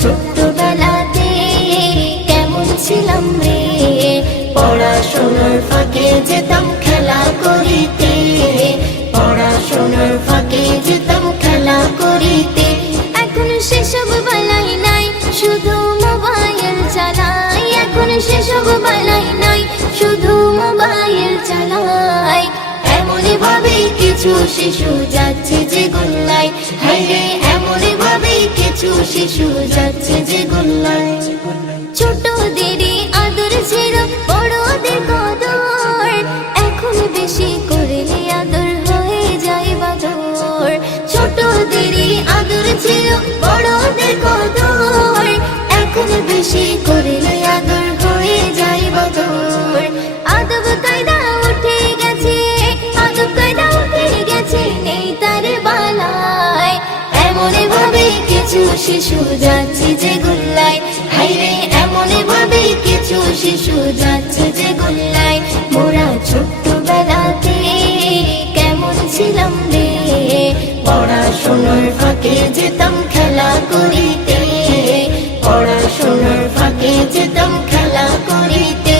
ছোট্টবেলাতে কেমন ছিলাম রে, পড়াশোনার ফাঁকে যেতাম খেলা করিতে, পড়াশোনার ফাঁকে যেতাম খেলা করিতে। এখন সেসব বেলাই নাই, শুধু মোবাইল চালাই। এখন সেসব বেলাই নাই, শুধু মোবাইল চালাই। এমনই ভাবে কিছু শিশু যাচ্ছে যে গোল্লায়, হায়রে এমনই ভাবে কিছু শিশু যাচ্ছে যে গোল্লায়। ছোটদেরই আদর ছিল বড়দের কদর, এখন বেশি করলে আদর হয়ে যায় বাদর। ছোটদেরই আদর ছিল বড়দের কদর, এখন বেশি করলে আদর হয়ে যায় বাদর। আদব কায়দা উঠে গেছে, আদব কায়দা উঠে গেছে, নেই তার বালায়। এমনই ভাবে কিছু শিশু যাচ্ছে যে গোল্লায়, হায়রে এমনই ভাবে কিছু শিশু যাচ্ছে যে গোল্লায়। মোরা ছোট্টবেলাতে কেমন ছিলাম রে, পড়াশোনার ফাঁকে যেতাম খেলা করিতে, পড়াশোনার ফাঁকে যেতাম খেলা করিতে।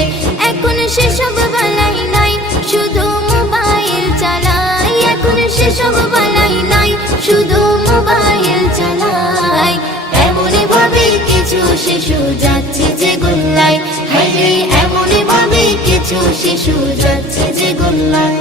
এখন সেসব বেলাই নাই, শুধু মোবাইল চালাই। এখন সেসব বেলাই নাই, শুধু মোবাইল চালাই। এমনই ভাবে কিছু শিশু যাচ্ছে যে গোল্লায়, হায়রে এমনই ভাবে কিছু শিশু যাচ্ছে যে গোল্লায়।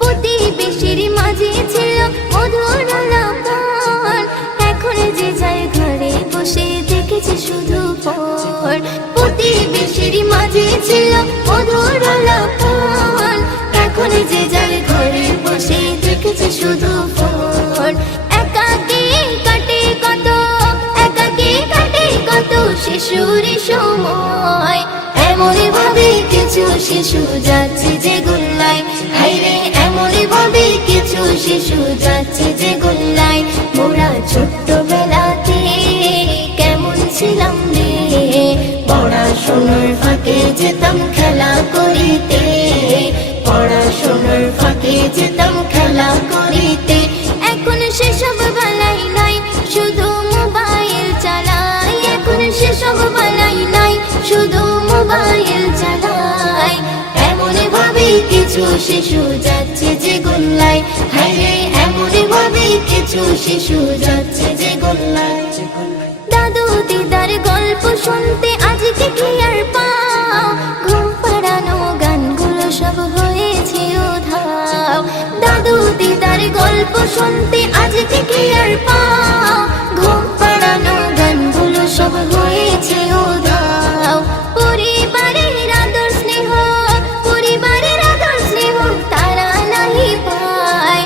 প্রতিবেশীর মাঝে ছিল মধুর আলাপন, এখন যে যার ঘরে বসে দেখেছে শুধু ফোন। প্রতিবেশীর মাঝে ছিল মধুর আলাপন, এখন যে যার ঘরে বসে দেখেছে শুধু ফোন। একাকী কাটে কত, একাকী কাটে কত শিশুর সময়। এমনই ভাবে কিছু শিশু যাচ্ছে যে গোল্লায়, হায়রে এমনই ভাবে কিছু শিশু যাচ্ছে যে গোল্লায়। মোরা ছোট্টবেলাতে কেমন ছিলাম রে, পড়াশোনার ফাঁকে যেতাম খেলা করিতে, পড়াশোনার ফাঁকে যেতাম খেলা করিতে। এখন সেসব বেলাই নাই, শুধু মোবাইল চালাই। এখন সেসব বেলাই নাই, শুধু মোবাইল চালাই। এমনই ভাবে কিছু শিশু যাচ্ছে যে গোল্লায়, হায়রে এমনই ভাবে কিছু শিশু যাচ্ছে যে গোল্লায়। দাদু দিদার গল্প শুনতে আজকে কি আর পাও, ঘুম পাড়ানো গানগুলো সব হয়েছে উধাও। দাদু দিদার গল্প শুনতে আজকে কি আর পাও, ঘুম পাড়ানো গানগুলো সব হয়েছে উধাও। পরিবারের আদর স্নেহ, পরিবারের আদর স্নেহ তারা নাহি পায়।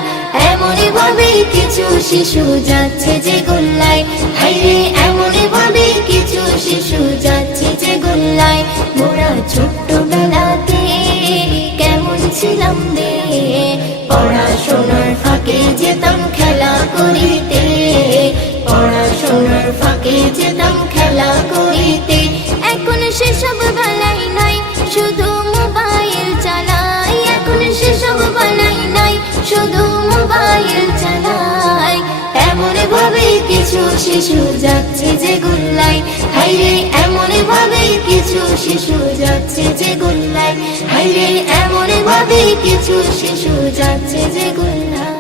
এমনই ভাবে কিছু শিশু যাচ্ছে যে গোল্লায়, হায়রে এমনই ভাবে কিছু শিশু যাচ্ছে যে গোল্লায়। মোরা ছোট্টবেলাতে কেমন ছিলাম রে, পড়াশোনার ফাঁকে যেতাম খেলা করিতে, পড়াশোনার ফাঁকে যেতাম খেলা করিতে। এখন সেসব বেলাই নাই, শুধু মোবাইল চালাই। এখন সেসব বেলাই নাই, শুধু মোবাইল চালাই। এমনই ভাবে কিছু শিশু যাচ্ছে যে গোল্লায়, হায়রে এমনই ভাবে কিছু শিশু যাচ্ছে যে গোল্লায়, হায়রে এমনই ভাবে কিছু শিশু যাচ্ছে যে গোল্লায়।